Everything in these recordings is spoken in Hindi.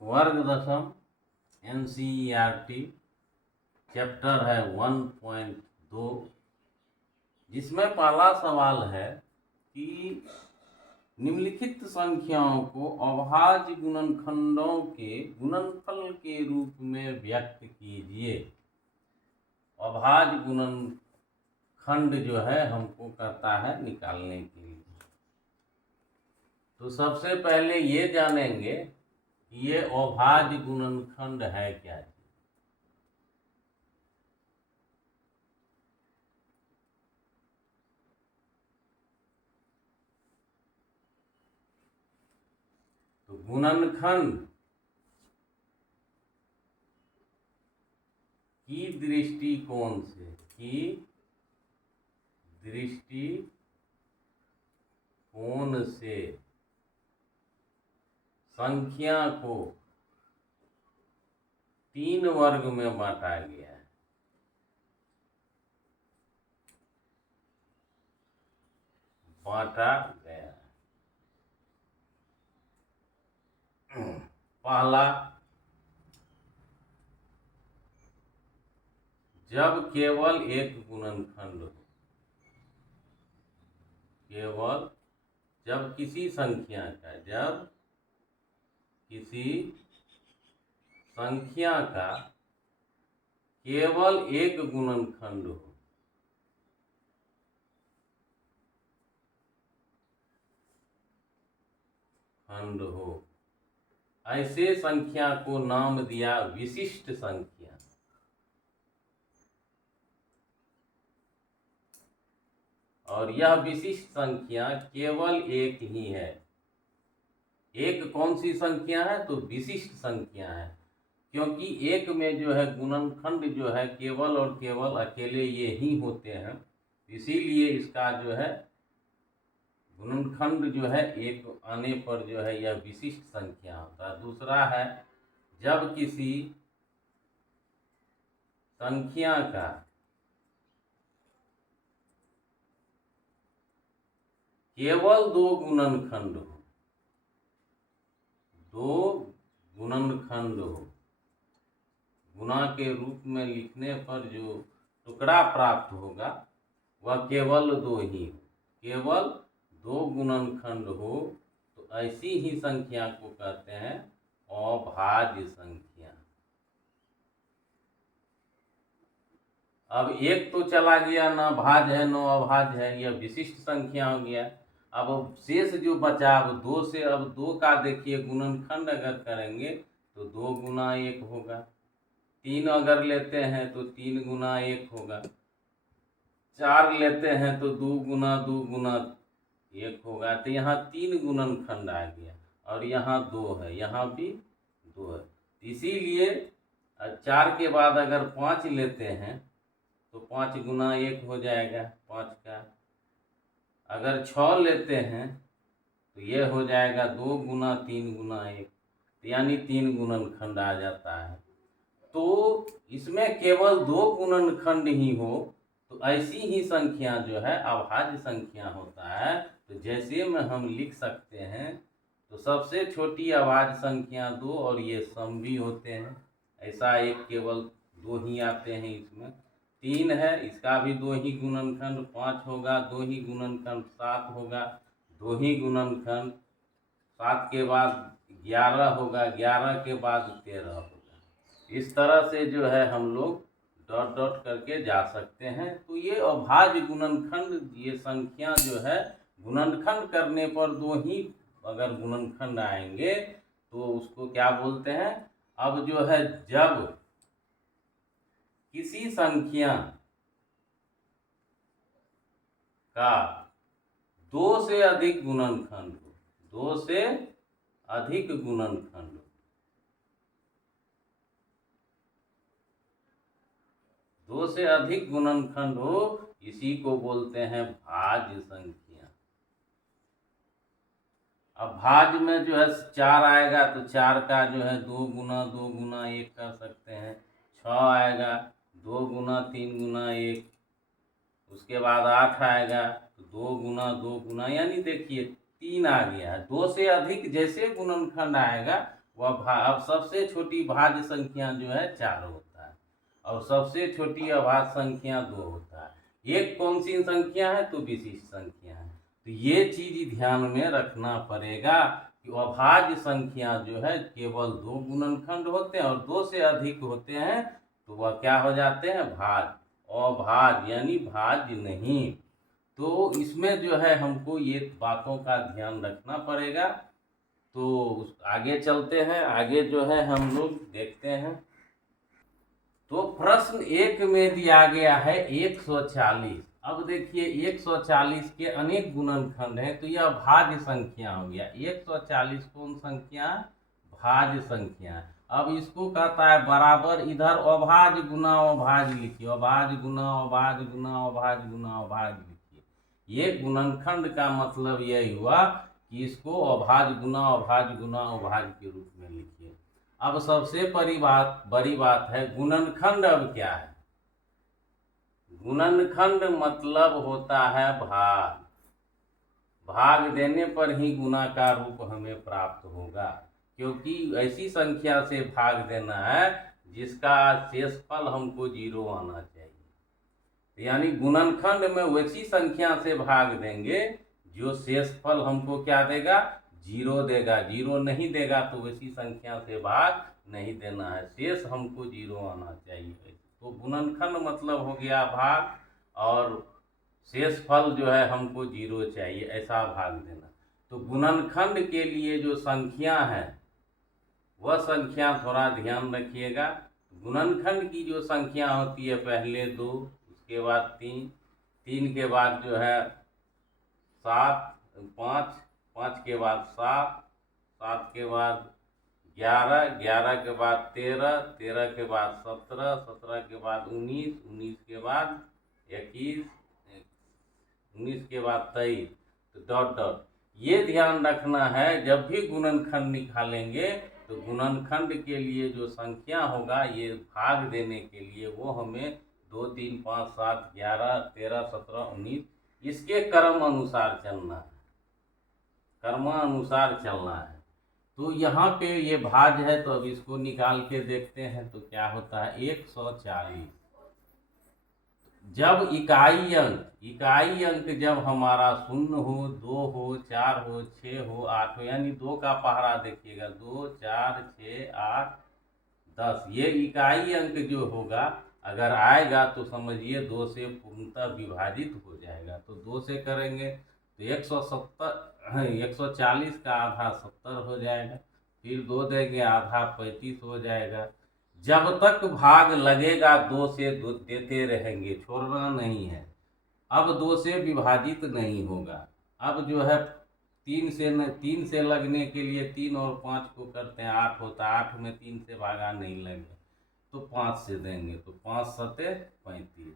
वर्ग दशम NCERT चैप्टर है 1.2, जिसमें पहला सवाल है कि निम्नलिखित संख्याओं को अभाज्य गुणनखंडों के गुणनफल के रूप में व्यक्त कीजिए। अभाज्य गुणनखंड जो है हमको करता है निकालने के लिए। तो सबसे पहले ये जानेंगे कि ये अभाज्य गुणनखंड है क्या। तो गुणनखंड की दृष्टिकोण से संख्या को 3 वर्ग में बांटा गया है। पहला, जब केवल एक गुणनखंड हो। जब किसी संख्या का केवल एक गुणनखंड हो, ऐसे संख्या को नाम दिया विशिष्ट संख्या। और यह विशिष्ट संख्या केवल एक ही है। एक कौन सी संख्या है? तो विशिष्ट संख्या है, क्योंकि एक में जो है गुणनखंड जो है केवल और केवल अकेले ये ही होते हैं, इसीलिए इसका जो है गुणनखंड जो है एक आने पर जो है यह विशिष्ट संख्या होता है। दूसरा है, जब किसी संख्या का केवल 2 गुणनखंड हो, गुणा के रूप में लिखने पर जो टुकड़ा प्राप्त होगा वह केवल 2 ही हो। केवल 2 गुणनखंड हो तो ऐसी ही संख्या को कहते हैं अभाज्य संख्या। अब एक तो चला गया, न भाज्य है न अभाज्य है, यह विशिष्ट संख्या हो गया। अब शेष जो बचा, अब 2 से, अब 2 का देखिए गुणनखंड अगर करेंगे तो 2 गुना 1 होगा। 3 अगर लेते हैं तो 3 गुना 1 होगा। 4 लेते हैं तो 2 गुना 1 होगा। तो यहाँ 3 गुणनखंड आ गया और यहाँ 2 है, यहाँ भी 2 है। इसीलिए 4 के बाद अगर 5 लेते हैं तो 5 गुना 1 हो जाएगा 5 का। अगर 6 लेते हैं तो ये हो जाएगा 2 गुना 3 गुना 1, यानी 3 गुणनखंड आ जाता है। तो इसमें केवल 2 गुणनखंड ही हो तो ऐसी ही संख्या जो है अभाज्य संख्या होता है। तो जैसे में हम लिख सकते हैं, तो सबसे छोटी अभाज्य संख्या 2 और ये सम भी होते हैं। ऐसा एक केवल 2 ही आते हैं। इसमें 3 है, इसका भी 2 ही गुणनखंड। 5 होगा 2 ही गुणनखंड। 7 होगा 2 ही गुणनखंड। 7 के बाद 11 होगा, 11 के बाद 13 होगा। इस तरह से जो है हम लोग डॉट डॉट करके जा सकते हैं। तो ये अभाज्य गुणनखंड, ये संख्या जो है गुणनखंड करने पर 2 ही अगर गुणनखंड आएंगे तो उसको क्या बोलते हैं। अब जो है जब किसी संख्या का 2 से अधिक गुणनखंड हो, 2 से अधिक गुणनखंड हो, 2 से अधिक गुणनखंड हो, इसी को बोलते हैं भाज्य संख्या। अब भाज्य में जो है 4 आएगा तो 4 का जो है 2 गुना 1 कर सकते हैं। 6 आएगा 2 गुना 3 गुना 1। उसके बाद 8 आएगा तो 2 गुना, यानी देखिए 3 आ गया है। 2 से अधिक जैसे गुणनखंड आएगा अब सबसे छोटी भाज्य संख्या जो है 4 होता है और सबसे छोटी अभाज्य संख्या 2 होता है। एक कौन सी संख्या है? तो विशिष्ट संख्या है। तो ये चीज ध्यान में रखना पड़ेगा कि अभाज्य संख्या जो है केवल 2 गुणनखंड होते हैं और 2 से अधिक होते हैं तो वह क्या हो जाते हैं? भाज्य। अभाज्य यानी भाज्य नहीं। तो इसमें जो है हमको ये बातों का ध्यान रखना पड़ेगा। तो आगे चलते हैं, आगे जो है हम लोग देखते हैं। तो प्रश्न 1 में दिया गया है 140। अब देखिए 140 के अनेक गुणनखंड हैं तो यह भाज्य संख्या हो गया। 140 कौन संख्या? भाज्य संख्या। अब इसको कहता है बराबर, इधर अभाज्य गुना अभाज्य लिखिए, अभाज्य गुना अभाज्य गुना अभाज्य गुना अभाज्य लिखिए। ये गुणनखंड का मतलब यही हुआ कि इसको अभाज्य गुना अभाज्य गुना अभाज्य के रूप में लिखिए। अब सबसे बड़ी बात है गुणनखंड। अब क्या है? गुणनखंड मतलब होता है भाग। भाग देने पर ही गुना का रूप हमें प्राप्त होगा, क्योंकि ऐसी संख्या से भाग देना है जिसका शेषफल हमको 0 आना चाहिए। यानी गुणनखंड में वैसी संख्या से भाग देंगे जो शेषफल हमको क्या देगा? 0 देगा। 0 नहीं देगा तो वैसी संख्या से भाग नहीं देना है, शेष हमको 0 आना चाहिए। तो गुणनखंड मतलब हो गया भाग और शेषफल जो है हमको 0 चाहिए, ऐसा भाग देना। तो गुणनखंड के लिए जो संख्या है वह संख्या थोड़ा ध्यान रखिएगा। गुणनखंड की जो संख्या होती है पहले 2, उसके बाद 3, 3 के बाद जो है 7, 5, 5 के बाद 7, 7 के बाद 11, 11 के बाद 13, 13 के बाद 17, 17 के बाद 19, 19 के बाद 21, 19 के बाद 23, तो डॉट डॉट। ये ध्यान रखना है जब भी गुणनखंड निकालेंगे तो गुणनखंड के लिए जो संख्या होगा ये भाग देने के लिए वो हमें 2, 3, 5, 7, 11, 13, 17, 19 इसके क्रम अनुसार चलना है, क्रमानुसार चलना है। तो यहाँ पे ये भाज्य है तो अब इसको निकाल के देखते हैं तो क्या होता है? 140। जब इकाई अंक जब हमारा 0 हो, 2 हो, 4 हो, 6 हो, 8 हो, यानी 2 का पहाड़ा देखिएगा, 2, 4, 6, 8, 10, ये इकाई अंक जो होगा अगर आएगा तो समझिए 2 से पूर्णतः विभाजित हो जाएगा। तो 2 से करेंगे तो 140 का आधा 70 हो जाएगा, फिर 2 देंगे आधा 35 हो जाएगा। जब तक भाग लगेगा 2 से देते रहेंगे, छोड़ना नहीं है। अब 2 से विभाजित नहीं होगा। अब जो है 3 से लगने के लिए 3 और 5 को करते हैं 8 होता है, 8 में 3 से भागा नहीं लगे तो 5 से देंगे तो 5 सते 35,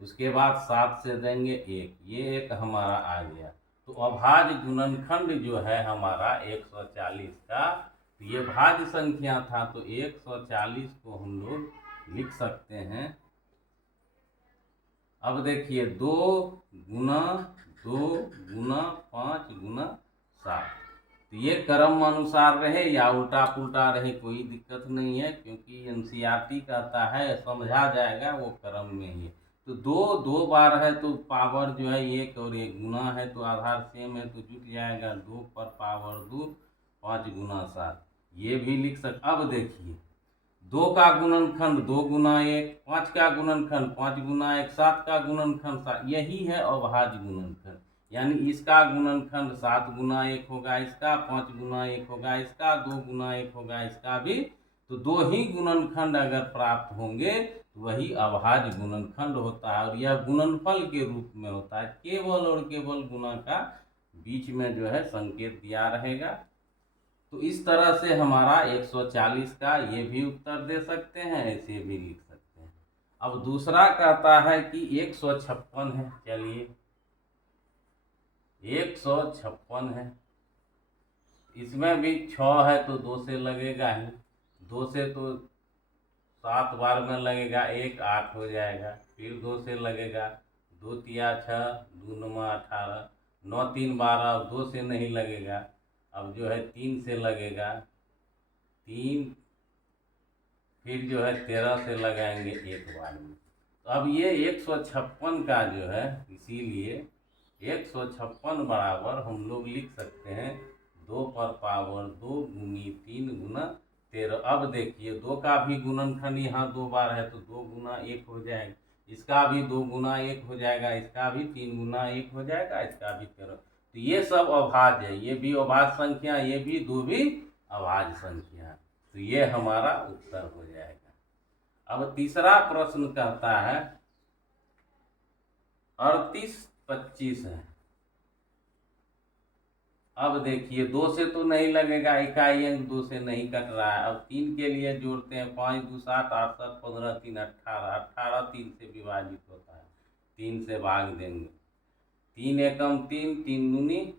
उसके बाद 7 से देंगे 1, ये एक हमारा आ गया। तो अभाज्य गुणनखंड जो है हमारा 140 का, तो ये भाज्य संख्या था तो 140 को हम लोग लिख सकते हैं। अब देखिए 2 गुना 2 गुना 5 गुना 7, तो ये क्रम अनुसार रहे या उल्टा पुल्टा रहे कोई दिक्कत नहीं है, क्योंकि एनसीईआरटी कहता है समझा जाएगा वो क्रम में ही। तो 2 बार है तो पावर जो है 1 और 1 गुना है तो आधार सेम है तो जुट जाएगा 2 पर पावर 2, 5 गुना 7, ये भी लिख सकते। अब देखिए 2 का गुणनखंड 2 गुना 1, 5 का गुणनखंड 5 गुना 1, 7 का गुणनखंड 7, यही है अभाज्य गुणनखंड। यानी इसका गुणनखंड 7 गुना 1 होगा, इसका 5 गुना 1 होगा, इसका 2 गुना 1 होगा, इसका भी। तो 2 ही गुणनखंड अगर प्राप्त होंगे तो वही अभाज्य गुणनखंड होता है और यह गुणनफल के रूप में होता है। केवल और केवल गुना का बीच में जो है संकेत दिया रहेगा। तो इस तरह से हमारा 140 का ये भी उत्तर दे सकते हैं, ऐसे भी लिख सकते हैं। अब दूसरा कहता है कि 156 है। चलिए 156 है, इसमें भी 6 है तो 2 से लगेगा ही, 2 से तो 7 बार में लगेगा 1, 8 हो जाएगा, फिर 2 से लगेगा 2 तिया 6, 2 9 18, 9 3 12, 2 से नहीं लगेगा। अब जो है 3 से लगेगा, 3, फिर जो है 13 से लगाएंगे एक बार में। तो अब ये 156 का जो है, इसीलिए 156 बराबर हम लोग लिख सकते हैं 2 पर पावर 2 गुनी 3 गुना 13। अब देखिए 2 का भी गुणनखंड यहाँ 2 बार है तो 2 गुना 1 हो जाएगा, इसका भी 2 गुना 1 हो जाएगा, इसका भी 3 गुना 1 हो जाएगा, इसका भी 13। तो ये सब अभाज्य है, ये भी अभाज्य संख्या, ये भी दो भी अभाज्य संख्या। तो ये हमारा उत्तर हो जाएगा। अब तीसरा प्रश्न कहता है 38 25 है। अब देखिए 2 से तो नहीं लगेगा, इकाई अंक 2 से नहीं कट रहा है। अब 3 के लिए जोड़ते हैं, 5 2 7 8 7 15 3 18, 18 3 से विभाजित होता है, 3 से भाग देंगे, 3 एकम 3, 3 दूनी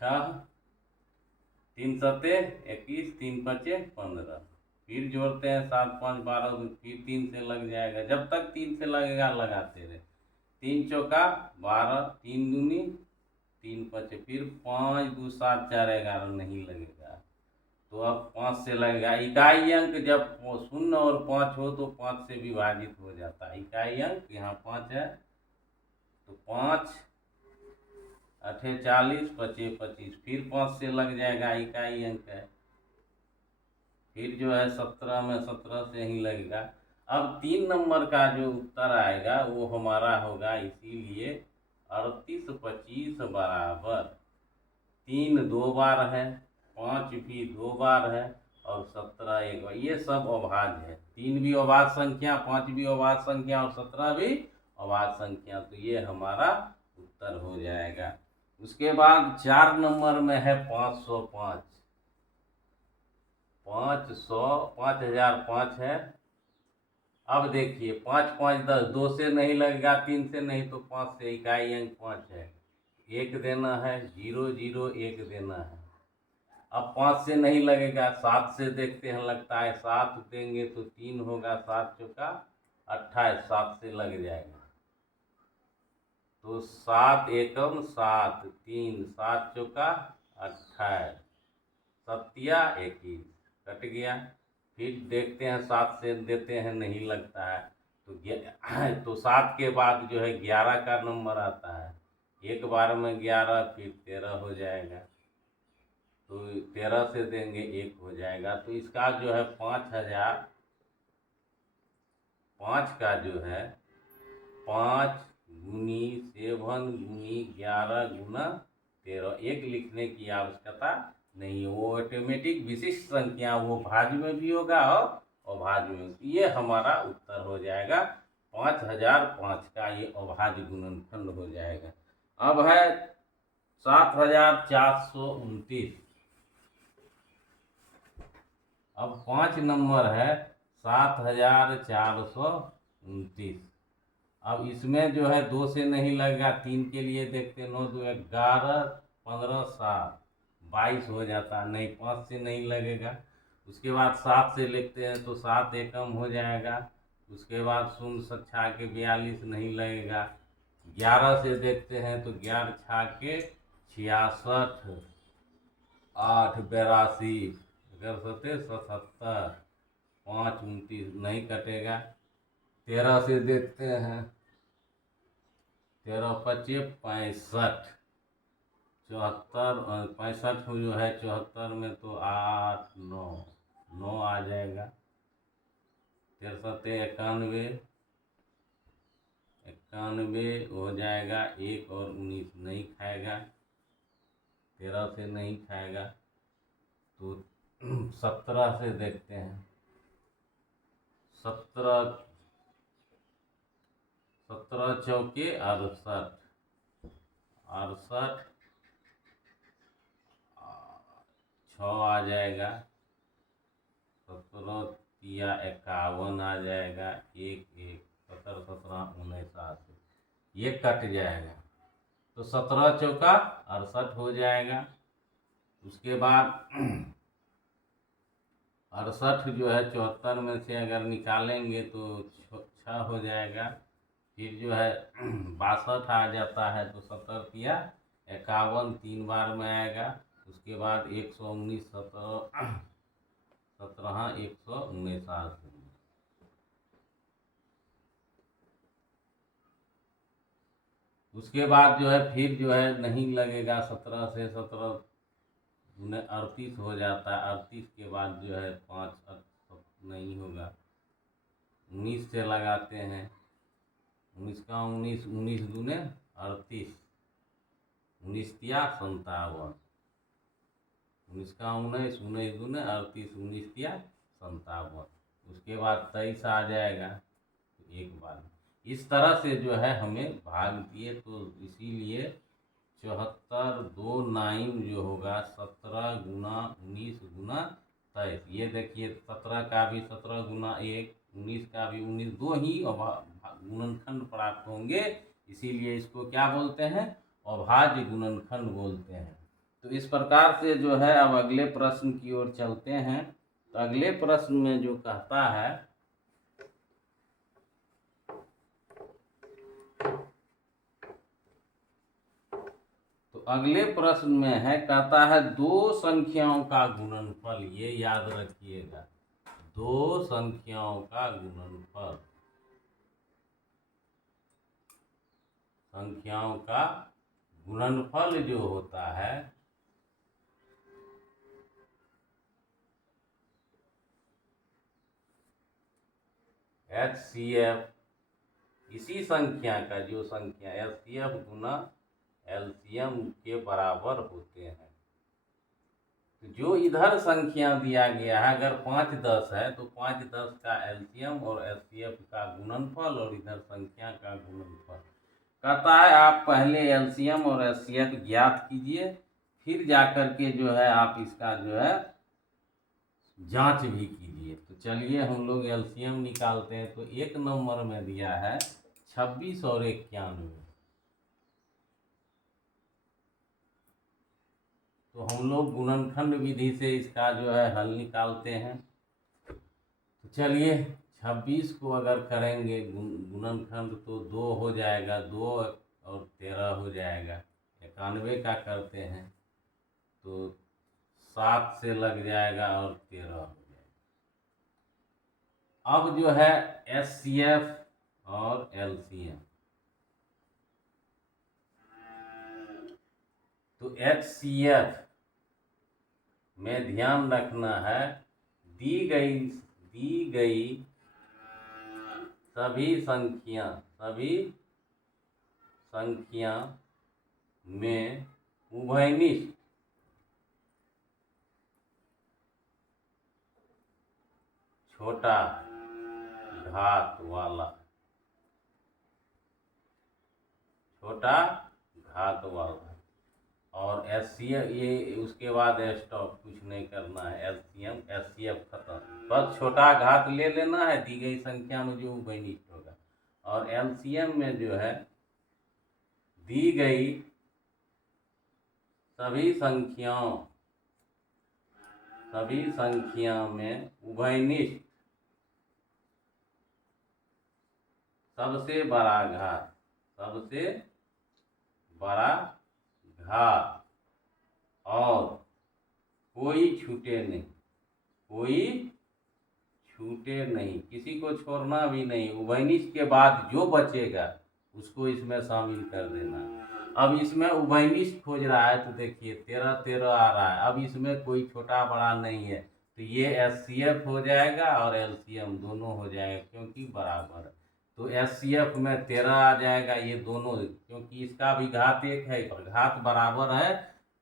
6, 3 सते 21, 3 पचे 15, फिर जोड़ते हैं 7 5 12, फिर 3 से लग जाएगा, जब तक 3 से लगेगा लगाते रहे। 3 चौका 12, 3 दूनी 3 पचे, फिर 5 2 7 4 11 नहीं लगेगा, तो अब 5 से लगेगा। इकाई अंक जब 0 और 5 हो तो 5 से विभाजित हो जाता है। इकाई अंक यहाँ 5 है तो 5 8 40 पचे 25, फिर 5 से लग जाएगा, इकाई अंक है। फिर जो है 17 में 17 से ही लगेगा। अब 3 नंबर का जो उत्तर आएगा वो हमारा होगा, इसीलिए 38 25 बराबर 3 2 बार है, 5 भी 2 बार है, और 17 एक बार। ये सब अभाज्य है, 3 भी अभाज्य संख्या, 5 भी अभाज्य संख्या और 17 भी अभाज्य संख्या। तो ये हमारा उत्तर हो जाएगा। उसके बाद 4 नंबर में है 505। 5005 है। अब देखिए 5 5 10, 2 से नहीं लगेगा, 3 से नहीं, तो 5 से, इकाई अंक 5 है, 1 देना है, 0 0 1 देना है। अब 5 से नहीं लगेगा, 7 से देखते हैं, लगता है 7 देंगे तो 3 होगा, 7 चौका 28, 7 से लग जाएगा, तो 7 एकम 7, 3 7 चौका 28, 7 21 कट गया। फिर देखते हैं 7 से देते हैं, नहीं लगता है, तो 7 के बाद जो है 11 का नंबर आता है, एक बार में 11, फिर 13 हो जाएगा, तो 13 से देंगे 1 हो जाएगा। तो इसका जो है 5000, 5 का जो है 5 गुनी 7 गुनी 11 गुना 13, 1 लिखने की आवश्यकता नहीं है, वो ऑटोमेटिक विशिष्ट संख्या, वो भाज्य में भी होगा और अभाज्य में। ये हमारा उत्तर हो जाएगा 5005 का, ये अभाज्य गुणनखंड हो जाएगा। अब है 7429। अब 5 नंबर है 7429। अब इसमें जो है 2 से नहीं लगेगा, 3 के लिए देखते, 9 2 11 15 7 22 हो जाता है, नहीं 5 से नहीं लगेगा। उसके बाद 7 से लिखते हैं तो 7 एकम हो जाएगा। उसके बाद 0 7 6 के 42 नहीं लगेगा। 11 से देखते हैं तो 11 6 के 66, 8 82, 77, 5 29 नहीं कटेगा। 13 से देखते हैं, 13 पचे 65, 74 65 जो है 74 में तो 8 9 9 आ जाएगा। 63 91, 91 हो जाएगा, 1 और 19 नहीं खाएगा, 13 से नहीं खाएगा, तो 17 से देखते हैं, 17 चौके 68, 6 आ जाएगा, 17 तिया 51 आ जाएगा, 1 1 17 17 59, ये कट जाएगा, तो 17 चौका 68 हो जाएगा। उसके बाद 68 जो है 74 में से अगर निकालेंगे तो 6 हो जाएगा। फिर जो है 62 आ जाता है, तो 70 तिया 51 3 बार में आएगा। उसके बाद 119 17 17 149। उसके बाद जो है फिर जो है नहीं लगेगा, 17 से 17 दूने 38 हो जाता है। 38 के बाद जो है 5 नहीं होगा, 19 से लगाते हैं। 19 का 19, 19 दूने 38, 19 तिया 57, 19 का 19, 19 दूने 38, 19 तिया 57। उसके बाद 23 आ जाएगा एक बार। इस तरह से जो है हमें भाग दिए, तो इसीलिए 74 2 9 जो होगा 17 गुना 19 गुना 23। ये देखिए 17 का भी 17 गुना 1, 19 का भी 19, दो ही गुणनखंड प्राप्त होंगे। इसीलिए इसको क्या बोलते हैं, अभाज्य गुणनखंड बोलते हैं। तो इस प्रकार से जो है अब अगले प्रश्न की ओर चलते हैं। तो अगले प्रश्न में जो कहता है, तो अगले प्रश्न में है, कहता है दो संख्याओं का गुणनफल। ये याद रखिएगा, दो संख्याओं का गुणनफल, संख्याओं का गुणनफल जो होता है HCF, इसी संख्या का जो संख्या HCF गुना LCM के बराबर होते हैं। तो जो इधर संख्या दिया गया है, अगर 5 10 है तो 5 10 का LCM और HCF का गुणनफल, और इधर संख्या का गुणनफल। कहता है आप पहले LCM और HCF ज्ञात कीजिए, फिर जाकर के जो है आप इसका जो है जांच भी कीजिए। तो चलिए हम लोग LCM निकालते हैं। तो एक नंबर में दिया है 26 और 91। तो हम लोग गुणनखंड विधि से इसका जो है हल निकालते हैं। तो चलिए 26 को अगर करेंगे गुणनखंड तो 2 हो जाएगा, 2 और 13 हो जाएगा। 91 का करते हैं तो 7 से लग जाएगा और 13 हो जाएगा। अब जो है HCF और LCM, तो HCF में ध्यान रखना है, दी गई सभी संख्या में उभयनिष्ठ छोटा घात वाला, और HCF, ये उसके बाद स्टॉप, कुछ नहीं करना है। LCM HCF खत्म, बस छोटा घात ले लेना है दी गई संख्या में जो उभयनिष्ठ होगा। और LCM में जो है दी गई सभी संख्या में उभयनिष्ठ सबसे बड़ा घात और कोई छूटे नहीं, किसी को छोड़ना भी नहीं। उभयनिष्ठ के बाद जो बचेगा उसको इसमें शामिल कर देना। अब इसमें उभयनिष्ठ खोज रहा है, तो देखिए 13 13 आ रहा है। अब इसमें कोई छोटा बड़ा नहीं है, तो ये HCF हो जाएगा और LCM दोनों हो जाएगा, क्योंकि बराबर। तो HCF में 13 आ जाएगा, ये दोनों, क्योंकि इसका भी घात 1 है और घात बराबर है,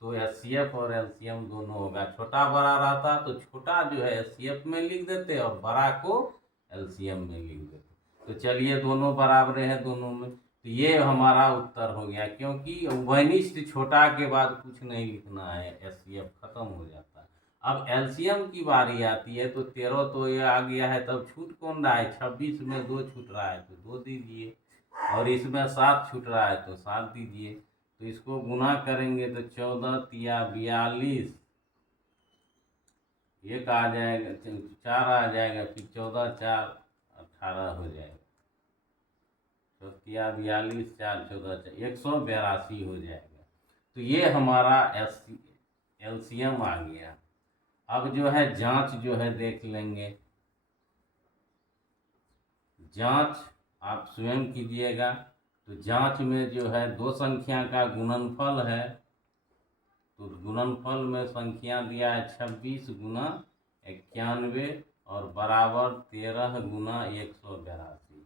तो HCF और LCM दोनों होगा। छोटा बड़ा रहता तो छोटा जो है HCF में लिख देते और बड़ा को LCM में लिख देते। तो चलिए दोनों बराबर हैं दोनों में, तो ये हमारा उत्तर हो गया। क्योंकि उभयनिष्ठ छोटा के बाद कुछ नहीं लिखना है, HCF खत्म हो जाता है। अब LCM की बारी आती है, तो 13 तो ये आ गया है, तब छूट कौन रहा है, 26 में 2 छूट रहा है तो 2 दीजिए, और इसमें 7 छूट रहा है तो 7 दीजिए। तो इसको गुना करेंगे तो 14 तिया 42, एक आ जाएगा, 4 आ जाएगा, फिर 14 4 18 हो जाएगा। 42 4 14 182 हो जाएगा। तो ये हमारा LCM आ गया। अब जो है जांच जो है देख लेंगे। जांच आप स्वयं कीजिएगा। तो जांच में जो है दो संख्या का गुणनफल है, तो गुणनफल में संख्या दिया है 26 गुना 91 और बराबर 13 गुना 182।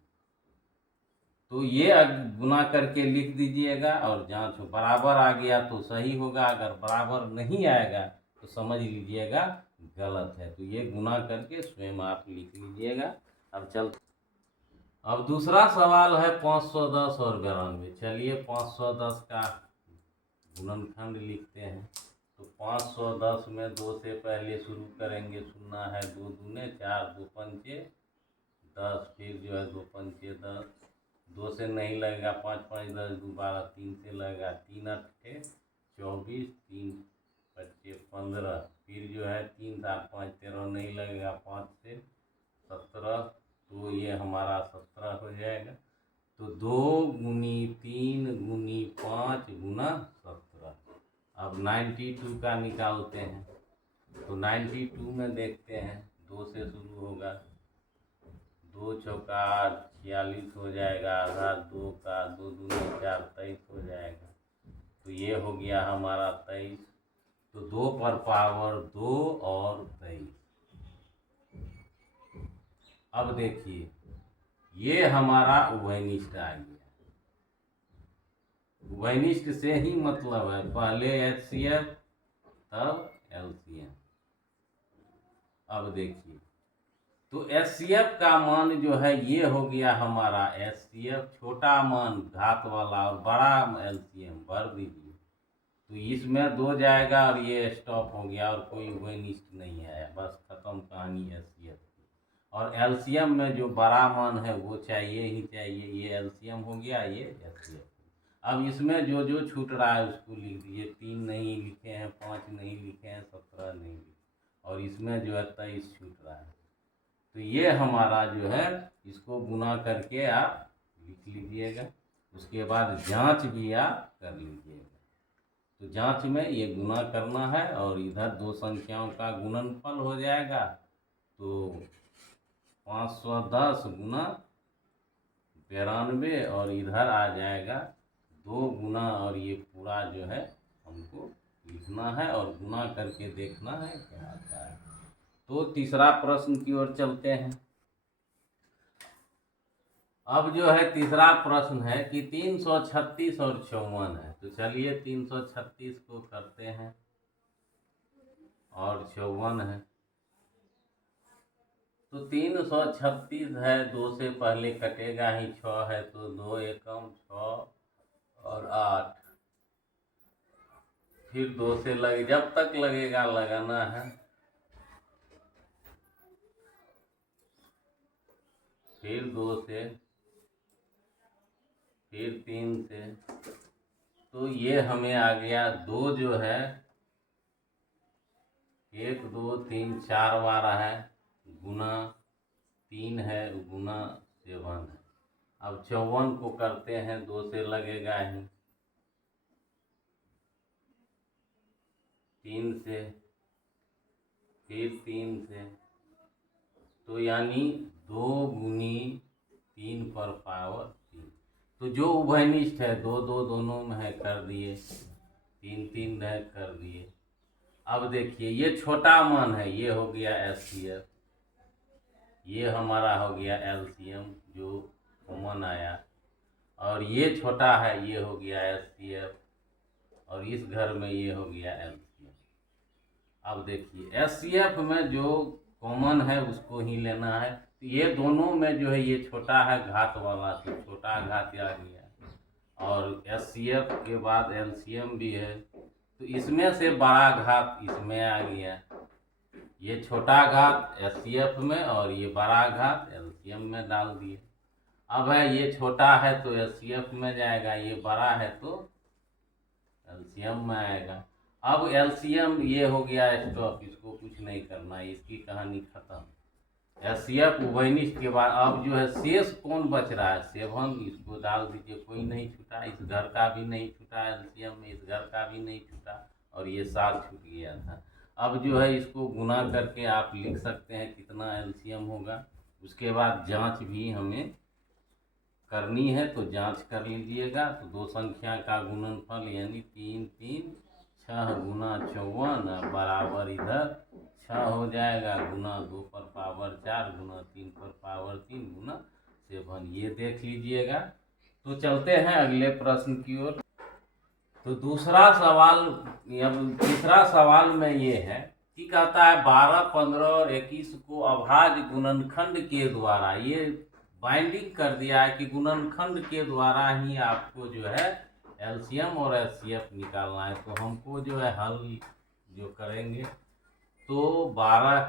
तो ये गुना करके लिख दीजिएगा और जांच बराबर आ गया तो सही होगा, अगर बराबर नहीं आएगा तो समझ लीजिएगा गलत है। तो ये गुना करके स्वयं आप लिख लीजिएगा। अब दूसरा सवाल है 510 और 92। चलिए 510 का गुणनखंड लिखते हैं। तो 510 में 2 से पहले शुरू करेंगे, सुनना है 2 दूने 4, 2 पंचे 10, फिर जो है 2 पंचे 10, 2 से नहीं लगेगा, 5 5 10 2 12, 3 से लगेगा, 3 अट्ठे 24, 3 पच्चे 15, फिर जो है 3 7 5 13 नहीं लगेगा, 5 से 17, तो ये हमारा 17 हो जाएगा। तो 2 गुनी 3 गुनी 5 गुना 17। अब 92 का निकालते हैं। तो 92 में देखते हैं, 2 से शुरू होगा, 2 चौका 46 हो जाएगा, आधा 2 का 2 दूनी 4 23 हो जाएगा। तो ये हो गया हमारा 23। तो 2 पर पावर 2 और 23। अब देखिए ये हमारा उभयनिष्ठ आ गया। उभयनिष्ठ से ही मतलब है पहले HCF तब LCM। अब देखिए तो HCF का मान जो है ये हो गया हमारा HCF, छोटा मान घात वाला और बड़ा LCM भर दीजिए। तो इसमें 2 जाएगा और ये स्टॉप हो गया और कोई उभयनिष्ठ नहीं आया, बस खत्म कहानी HCF की। और LCM में जो बड़ा मान है वो चाहिए ही चाहिए। ये LCM हो गया, ये HCF। अब इसमें जो जो छूट रहा है उसको लिख दीजिए। 3 नहीं लिखे हैं, 5 नहीं लिखे हैं, 17 नहीं लिखे, और इसमें जो है 23 छूट रहा है। तो ये हमारा जो है इसको गुना करके आप लिख लीजिएगा। उसके बाद जांच भी आप कर लीजिएगा। तो जांच में ये गुना करना है और इधर दो संख्याओं का गुणनफल हो जाएगा। तो 510 गुना 92 और इधर आ जाएगा 2 गुना, और ये पूरा जो है हमको लिखना है और गुना करके देखना है क्या आता है। तो तीसरा प्रश्न की ओर चलते हैं। अब जो है तीसरा प्रश्न है कि 336 और 54 है। तो चलिए 336 को करते हैं और 54 है। तो 336 है, 2 से पहले कटेगा ही, 6 है तो 2 एकम 6 और 8, फिर 2 से लगे, जब तक लगेगा लगाना है, फिर 2 से, फिर 3 से। तो ये हमें आ गया 2 जो है 1 2 3 4 बार है, गुना 3 है, गुना 7 है। अब 54 को करते हैं, 2 से लगेगा ही, 3 से, फिर 3 से। तो यानी 2 गुनी 3 पर पावर 3। तो जो उभयनिष्ठ है 2 2 दोनों में है, कर दिए, 3 3 है, कर दिए। अब देखिए ये छोटा मान है, ये हो गया HCF, ये हमारा हो गया LCM जो कॉमन आया, और ये छोटा है, ये हो गया HCF, और इस घर में ये हो गया LCM। अब देखिए HCF में जो कॉमन है उसको ही लेना है। तो ये दोनों में जो है ये छोटा है घात वाला, तो छोटा घात आ गया, और HCF के बाद LCM भी है, तो इसमें से बड़ा घात इसमें आ गया। ये छोटा घात HCF में और ये बड़ा घात LCM में डाल दिए। अब है ये छोटा है तो HCF में जाएगा, ये बड़ा है तो LCM में आएगा। अब LCM ये हो गया स्टॉप, इसको कुछ नहीं करना, इसकी कहानी खत्म। HCF उभयनिष्ठ के बाद अब जो है शेष कौन बच रहा है, 7, इसको डाल दीजिए, कोई नहीं छूटा, इस घर का भी नहीं छूटा LCM में, इस घर का भी नहीं छूटा, और ये 7 छूट गया था। अब जो है इसको गुना करके आप लिख सकते हैं कितना एलसीएम होगा। उसके बाद जांच भी हमें करनी है, तो जांच कर लीजिएगा। तो दो संख्या का गुणनफल यानी 3 3 6 गुना 54 बराबर इधर 6 हो जाएगा, गुना 2 पर पावर 4 गुना 3 पर पावर 3 गुना 7। ये देख लीजिएगा। तो चलते हैं अगले प्रश्न की ओर। तो दूसरा सवाल या तीसरा सवाल में ये है कि कहता है 12, 15 और 21 को अभाज्य गुणनखंड के द्वारा, ये बाइंडिंग कर दिया है कि गुणनखंड के द्वारा ही आपको जो है एलसीएम और एचसीएफ निकालना है। तो हमको जो है हल जो करेंगे, तो 12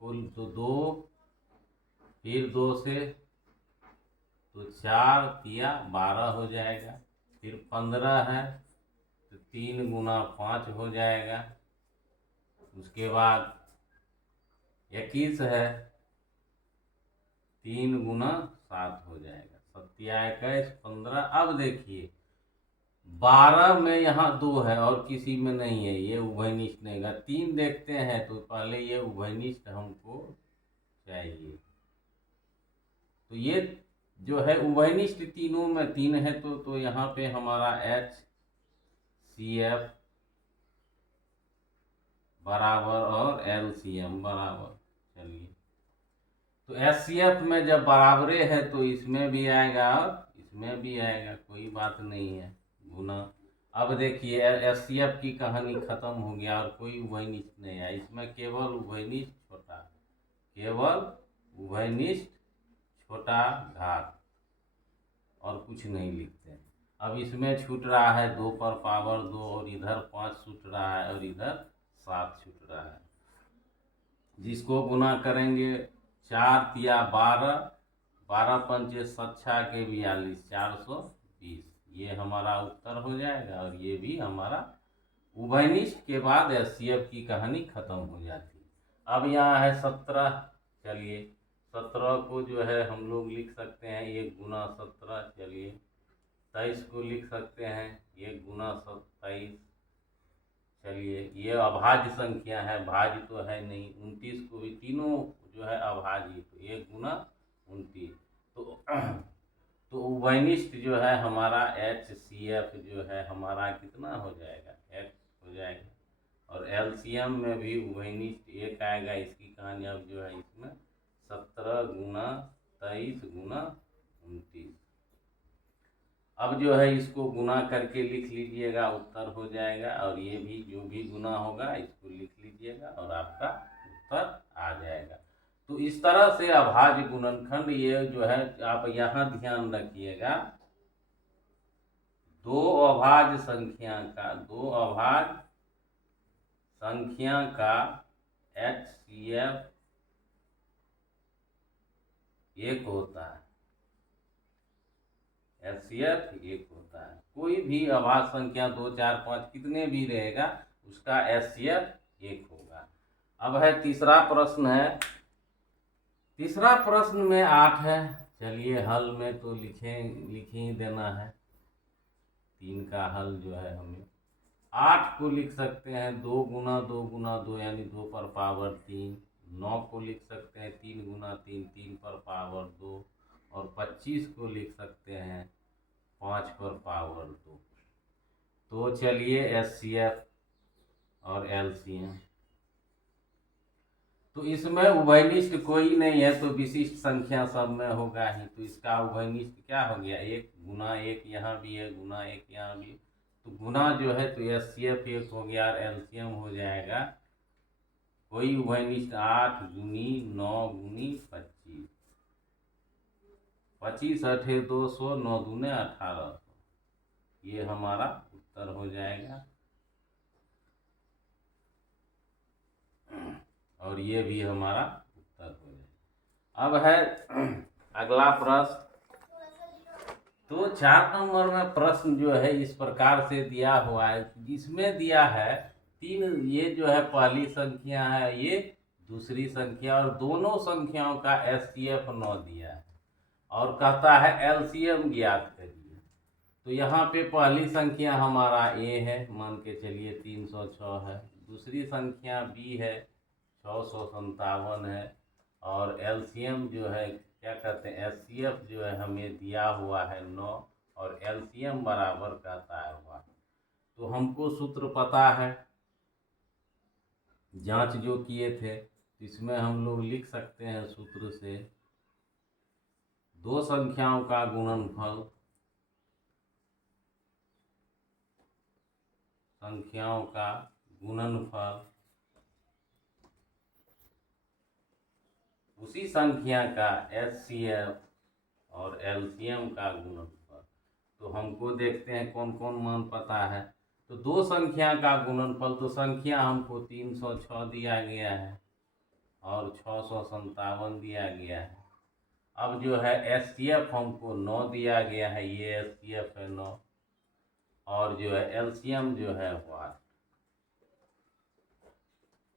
कुल तो 2, फिर 2 से तो 4 या 12 हो जाएगा। फिर 15 है तो 3 गुना 5 हो जाएगा। उसके बाद 21 है 3 गुना 7 हो जाएगा। 7 21 15। अब देखिए 12 में यहाँ 2 है और किसी में नहीं है, ये उभयनिष्ठ नहीं है। 3 देखते हैं तो पहले ये उभयनिष्ठ हमको चाहिए। तो ये जो है उभयनिष्ठ तीनों में 3 है, तो यहाँ पे हमारा HCF बराबर और LCM बराबर। चलिए, तो HCF में जब बराबरे है तो इसमें भी आएगा और इसमें भी आएगा, कोई बात नहीं है, गुना। अब देखिए HCF की कहानी खत्म हो गया और कोई उभयनिष्ठ नहीं है इसमें, केवल उभयनिष्ठ छोटा, केवल उभयनिष्ठ छोटा घात, और कुछ नहीं लिखते हैं। अब इसमें छूट रहा है 2 पर पावर 2 और इधर 5 छूट रहा है और इधर 7 छूट रहा है, जिसको गुना करेंगे 4 तिया 12, 12 पंचे 7 के 42, 420। ये हमारा उत्तर हो जाएगा और ये भी हमारा उभयनिष्ठ के बाद एचसीएफ की कहानी खत्म हो जाती है। अब यहाँ है 17। चलिए 17 को जो है हम लोग लिख सकते हैं 1 गुना 17। चलिए 23 को लिख सकते हैं 1 गुना 27। चलिए ये अभाज्य संख्या है, भाज्य तो है नहीं। 29 को भी, तीनों जो है अभाज्य, तो 1 गुना 29। तो उभयनिष्ठ जो है हमारा HCF जो है हमारा कितना हो जाएगा, X हो जाएगा। और LCM में भी उभयनिष्ठ 1 आएगा। इसकी कहानी अब जो है इसमें 17 गुना 23 गुना 29। अब जो है इसको गुना करके लिख लीजिएगा, उत्तर हो जाएगा। और ये भी जो भी गुना होगा इसको लिख लीजिएगा और आपका उत्तर आ जाएगा। तो इस तरह से अभाज्य गुणनखंड ये जो है, आप यहाँ ध्यान रखिएगा, दो अभाज्य संख्या का HCF 1 होता है, HCF 1 होता है। कोई भी अभाज्य संख्या 2 4 5 कितने भी रहेगा उसका HCF 1 होगा। अब है तीसरा प्रश्न है। तीसरा प्रश्न में 8 है। चलिए हल में तो लिख ही देना है। 3 का हल जो है हमें 8 को लिख सकते हैं 2 गुना 2 गुना 2 यानी 2 पर पावर 3। 9 को लिख सकते हैं 3 गुना 3 3 पर पावर 2। और 25 को लिख सकते हैं 5 पर पावर 2। तो चलिए HCF और LCM, तो इसमें उभयनिष्ठ कोई नहीं है तो विशिष्ट संख्या सब में होगा ही। तो इसका उभयनिष्ठ क्या हो गया, 1 गुना 1 यहाँ भी है, गुना 1 यहाँ भी। तो गुना जो है तो HCF 1 हो गया और LCM हो जाएगा कोई उभयनिष्ठ 8 गुनी 9 गुनी 25। 25 8 200, 9 दूने 1800। ये हमारा उत्तर हो जाएगा। और ये भी हमारा उत्तर हो जाएगा। अब है अगला प्रश्न। तो 4 नंबर में प्रश्न जो है इस प्रकार से दिया हुआ है, जिसमें दिया है 3, ये जो है पहली संख्या है, ये दूसरी संख्या, और दोनों संख्याओं का HCF 9 दिया है और कहता है LCM ज्ञात करिए। तो यहाँ पे पहली संख्या हमारा A है, मान के चलिए 306 है। दूसरी संख्या बी है 657 है, और एलसीएम जो है क्या कहते हैं एचसीएफ जो है हमें दिया हुआ है 9, और एलसीएम बराबर कहता है 1। तो हमको सूत्र पता है, जांच जो किए थे, इसमें हम लोग लिख सकते हैं सूत्र से, दो संख्याओं का गुणनफल, संख्याओं का गुणनफल उसी संख्या का एचसीएफ और एलसीएम का गुणनफल। तो हमको देखते हैं कौन कौन मान पता है। तो दो संख्या का गुणनफल, तो संख्या हमको 306 दिया गया है और 657 दिया गया है। अब जो है एचसीएफ हमको 9 दिया गया है, ये एचसीएफ है 9, और जो है एलसीएम जो है 8।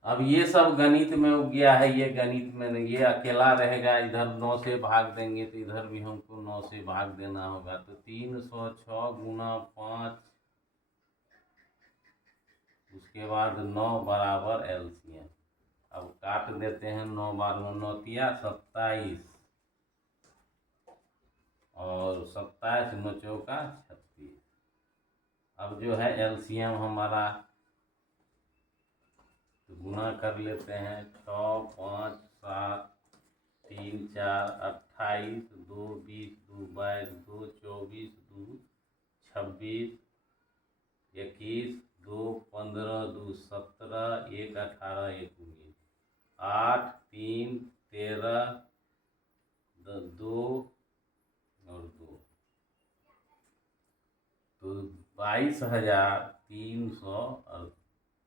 अब ये सब गणित में उग गया है, ये गणित में नहीं, ये अकेला रहेगा। इधर 9 से भाग देंगे तो इधर भी हमको 9 से भाग देना होगा। तो 306 गुना 5, उसके बाद 9 बराबर एलसीएम। अब काट देते हैं, 9 बार 9 तिया 27, और 27 9 चौका 36। अब जो है एलसीएम हमारा, तो गुना कर लेते हैं, 6 5 7 3 4 28, 2 20, 2 22, 2 24, 2 26, 21, 2 15, 2 17, 1 18, 1 19, 8 3 13, 2 और 2, तो 22,300, और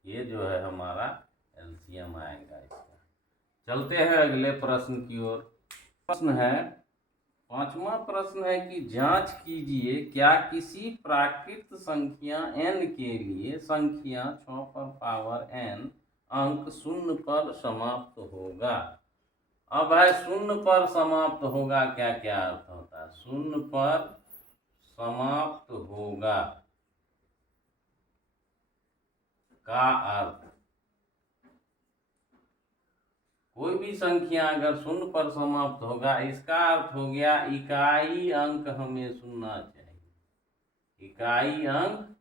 ये जो है हमारा एलसीएम आएगा इसका। चलते हैं अगले प्रश्न की ओर। प्रश्न है, 5वां प्रश्न है कि जांच कीजिए क्या किसी प्राकृत संख्या n के लिए संख्या 6 पर पावर n अंक 0 पर समाप्त होगा। अब है 0 पर समाप्त होगा, क्या क्या अर्थ होता है? 0 पर समाप्त होगा का अर्थ, कोई भी संख्या अगर 0 पर समाप्त होगा, इसका अर्थ हो गया इकाई अंक हमें सुनना चाहिए, इकाई अंक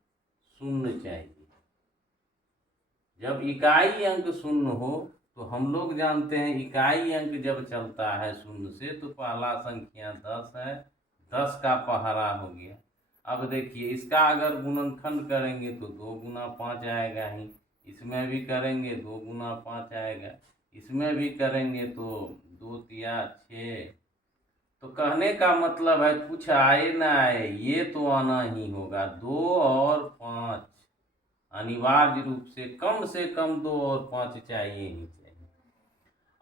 0 चाहिए। जब इकाई अंक 0 हो तो हम लोग जानते हैं इकाई अंक जब चलता है 0 से, तो पहला संख्या 10 है, 10 का पहाड़ा हो गया। अब देखिए इसका अगर गुणनखंड करेंगे तो 2 गुना 5 आएगा ही, इसमें भी करेंगे 2 गुना 5 आएगा, इसमें भी करेंगे तो 2 तिया 6। तो कहने का मतलब है कुछ आए ना आए, ये तो आना ही होगा। 2 और 5 अनिवार्य रूप से कम 2 और 5 चाहिए ही चाहिए।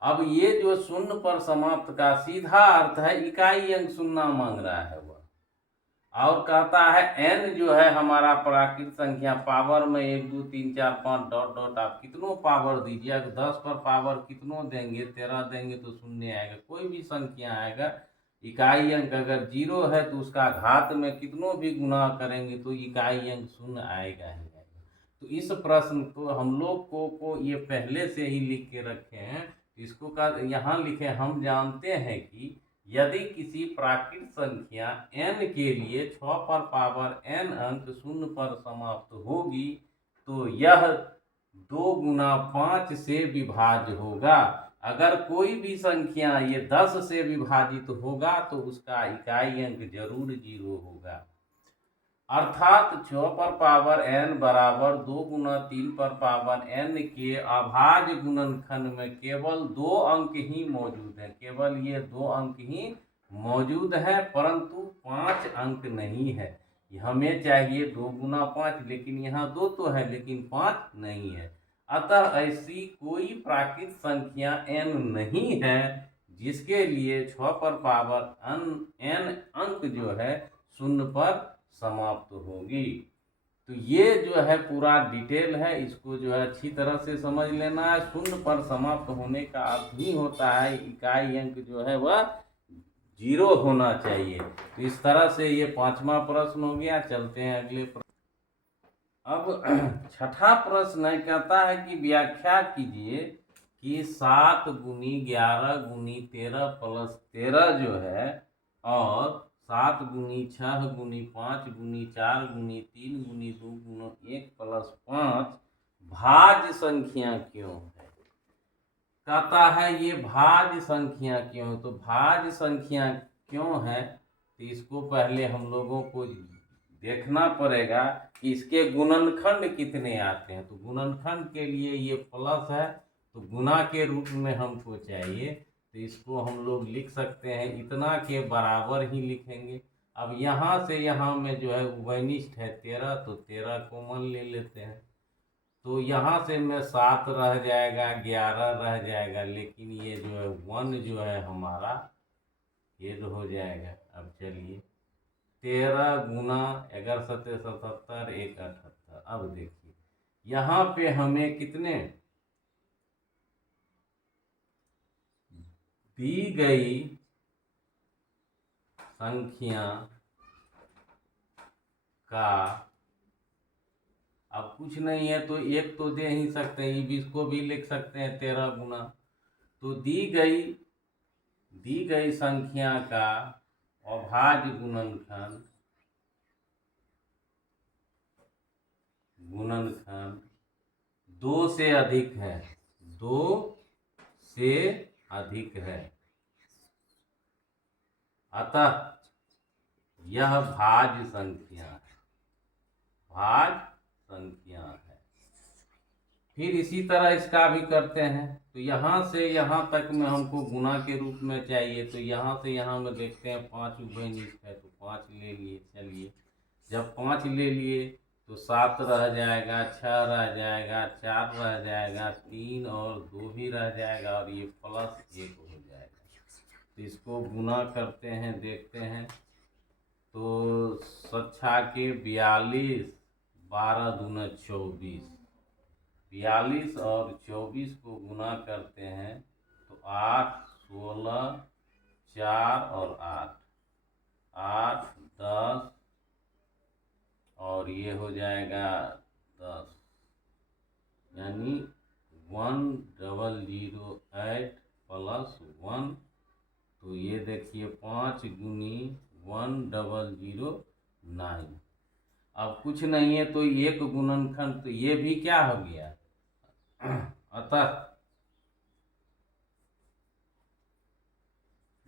अब ये जो 0 पर समाप्त का सीधा अर्थ है इकाई अंक सुनना मांग रहा है वह, और कहता है n जो है हमारा प्राकृत संख्या, पावर में 1 2 3 4 5 डॉट डॉट, आप कितनों पावर दीजिए, अगर 10 पर पावर कितनों देंगे, 13 देंगे तो 0 आएगा। कोई भी संख्या आएगा, इकाई अंक अगर 0 है तो उसका घात में कितनों भी गुना करेंगे तो इकाई अंक 0 आएगा ही आएगा। तो इस प्रश्न को हम लोग को ये पहले से ही लिख के रखे हैं, इसको का यहाँ लिखे, हम जानते हैं कि यदि किसी प्राकृत संख्या n के लिए 6 पर पावर n अंक 0 पर समाप्त होगी तो यह 2 गुना 5 से विभाज्य होगा। अगर कोई भी संख्या ये 10 से विभाजित होगा तो उसका इकाई अंक जरूर 0 होगा। अर्थात 6 पर पावर n बराबर 2 गुना 3 पर पावर n के अभाज्य गुणनखंड में केवल 2 अंक ही मौजूद है, केवल ये 2 अंक ही मौजूद है, परंतु 5 अंक नहीं है। हमें चाहिए 2 गुना 5, लेकिन यहाँ 2 तो है लेकिन 5 नहीं है। अतः ऐसी कोई प्राकृत संख्या n नहीं है जिसके लिए 6 पर पावर n अंक जो है 0 पर समाप्त होगी। तो ये जो है पूरा डिटेल है, इसको जो है अच्छी तरह से समझ लेना है। 0 पर समाप्त होने का अर्थ ही होता है इकाई अंक जो है वह 0 होना चाहिए। तो इस तरह से ये 5वां प्रश्न हो गया। चलते हैं अगले प्रश्न। अब छठा प्रश्न कहता है कि व्याख्या कीजिए कि 7 गुनी 11 गुनी 13 प्लस 13 जो है और 7 गुनी 6 गुनी 5 गुनी 4 गुनी 3 गुनी 2 गुना 1 प्लस 5 भाज्य संख्या क्यों है। कहता है ये भाज्य संख्या क्यों है। तो भाज्य संख्या क्यों है तो इसको पहले हम लोगों को देखना पड़ेगा कि इसके गुणनखंड कितने आते हैं। तो गुणनखंड के लिए ये प्लस है तो गुना के रूप में हमको चाहिए, तो इसको हम लोग लिख सकते हैं इतना के बराबर ही लिखेंगे। अब यहाँ से यहाँ में जो है उभयनिष्ठ है 13, तो 13 कॉमन ले लेते हैं। तो यहाँ से में 7 रह जाएगा, 11 रह जाएगा, लेकिन ये जो है 1 जो है हमारा ये हो जाएगा। अब चलिए 13 गुना 11 सत्तर 77 1 78। अब देखिए यहाँ पे हमें कितने दी गई संख्या का, अब कुछ नहीं है तो एक तो दे ही सकते हैं, इसको भी लिख सकते हैं 13 गुना। तो दी गई संख्या का अभाज्य गुणनखंड 2 से अधिक है, 2 से अधिक है, अतः यह भाज्य संख्या है, भाज्य संख्या है। फिर इसी तरह इसका भी करते हैं। तो यहाँ से यहाँ तक में हमको गुना के रूप में चाहिए, तो यहाँ से यहाँ में देखते हैं 5 उभयनिष्ठ है तो 5 ले लिए। चलिए जब 5 ले लिए तो 7 रह जाएगा, 6 रह जाएगा, 4 रह जाएगा, 3 और 2 भी रह जाएगा और ये प्लस 1 हो जाएगा। तो इसको गुना करते हैं, देखते हैं तो 7 के 42, 12 दूना 24, 42 और 24 को गुना करते हैं तो 8, 16, 4 और 8, 8, 10 और ये हो जाएगा 10, यानी 1008 प्लस 1। तो ये देखिए 5 गुनी 1009। अब कुछ नहीं है तो एक गुणनखंड, तो ये भी क्या हो गया, अतः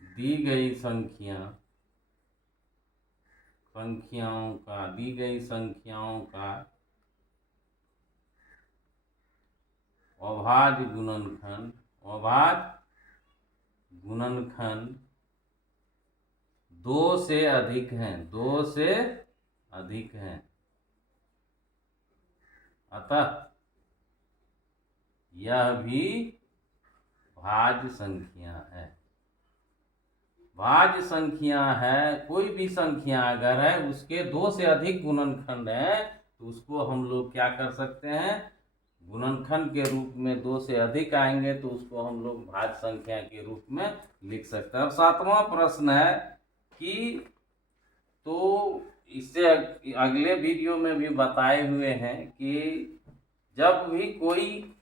दी गई संख्याओं का अभाज्य गुणनखंड 2 से अधिक हैं, 2 से अधिक हैं, अतः यह भी भाज्य संख्या है। भाज्य संख्या है, कोई भी संख्या अगर है उसके 2 से अधिक गुणनखंड है तो उसको हम लोग क्या कर सकते हैं, गुणनखंड के रूप में 2 से अधिक आएंगे तो उसको हम लोग भाज्य संख्या के रूप में लिख सकते हैं। अब 7वां प्रश्न है कि तो इससे अगले वीडियो में भी बताए हुए हैं कि जब भी कोई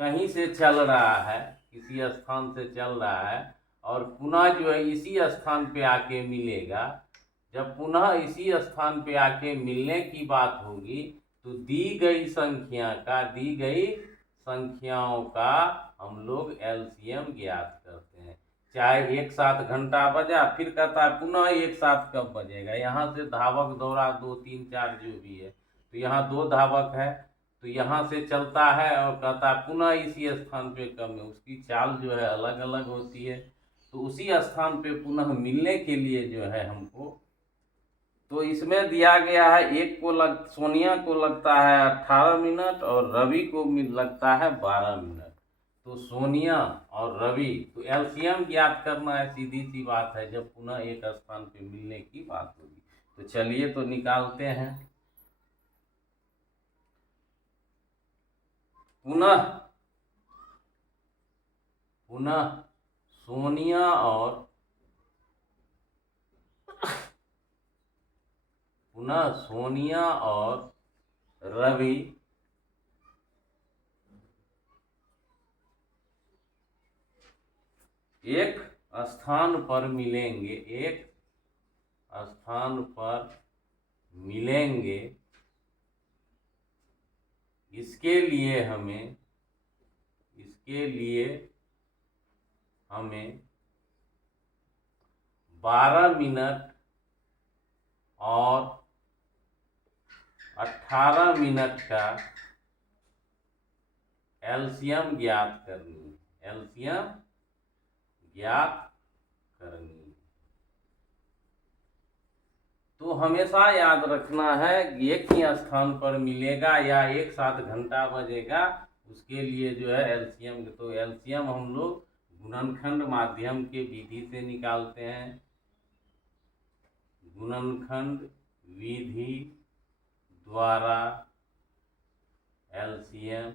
कहीं से चल रहा है, किसी स्थान से चल रहा है और पुनः जो है इसी स्थान पे आके मिलेगा, जब पुनः इसी स्थान पे आके मिलने की बात होगी तो दी गई संख्याओं का हम लोग एलसीएम ज्ञात करते हैं। चाहे एक साथ घंटा बजा, फिर कहता है पुनः एक साथ कब बजेगा। यहाँ से धावक दौड़ा 2, 3, 4 जो भी है, तो यहाँ 2 धावक है तो यहाँ से चलता है और कहता है पुनः इसी स्थान पे कब है। उसकी चाल जो है अलग अलग होती है, तो उसी स्थान पे पुनः मिलने के लिए जो है हमको, तो इसमें दिया गया है सोनिया को लगता है 18 मिनट और रवि को लगता है 12 मिनट। तो सोनिया और रवि, तो एलसीएम ज्ञात करना है, सीधी सी बात है जब पुनः एक स्थान पे मिलने की बात होगी। तो चलिए तो निकालते हैं। पुनः सोनिया और रवि एक स्थान पर मिलेंगे, एक स्थान पर मिलेंगे। इसके लिए हमें 12 मिनट और 18 मिनट का एलसीएम ज्ञात करनी है, एलसीएम ज्ञात करनी है। तो हमेशा याद रखना है कि एक ही स्थान पर मिलेगा या एक साथ घंटा बजेगा, उसके लिए जो है एलसीएम, तो एलसीएम हम लोग गुणनखंड माध्यम के विधि से निकालते हैं। गुणनखंड विधि द्वारा एलसीएम,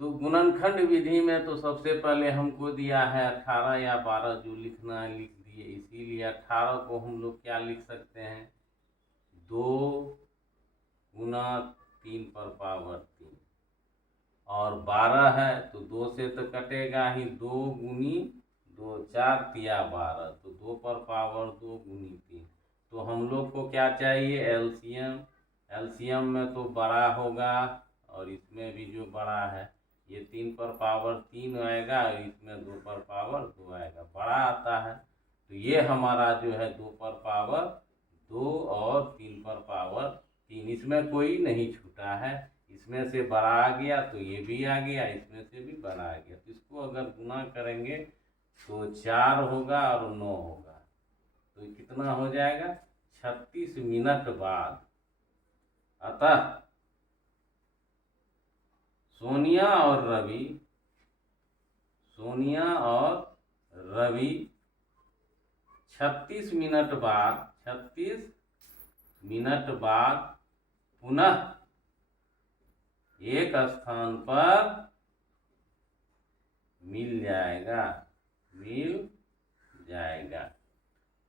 तो गुणनखंड विधि में तो सबसे पहले हमको दिया है 18 या 12, जो लिखना है लिख दिए। इसीलिए 18 को हम लोग क्या लिख सकते हैं, 2 गुना 3 पर पावर 3, और 12 है तो 2 से तो कटेगा ही, 2 गुनी 2, 4 तिया 12, तो 2 पर पावर 2 गुनी 3। तो हम लोग को क्या चाहिए, एलसीएम। एलसीएम में तो बड़ा होगा और इसमें भी जो बड़ा है, ये 3 पर पावर 3 आएगा और इसमें 2 पर पावर 2 आएगा, बड़ा आता है। तो ये हमारा जो है 2 पर पावर 2 और 3 पर पावर 3, इसमें कोई नहीं छूटा है। इसमें से बड़ा आ गया तो ये भी आ गया, इसमें से भी बड़ा आ गया। तो इसको अगर गुना करेंगे तो 4 होगा और 9 होगा, तो कितना हो जाएगा, 36 मिनट बाद। अतः सोनिया और रवि 36 मिनट बाद पुनः एक स्थान पर मिल जाएगा।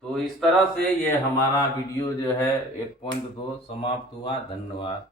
तो इस तरह से ये हमारा वीडियो जो है 1.2 समाप्त हुआ। धन्यवाद।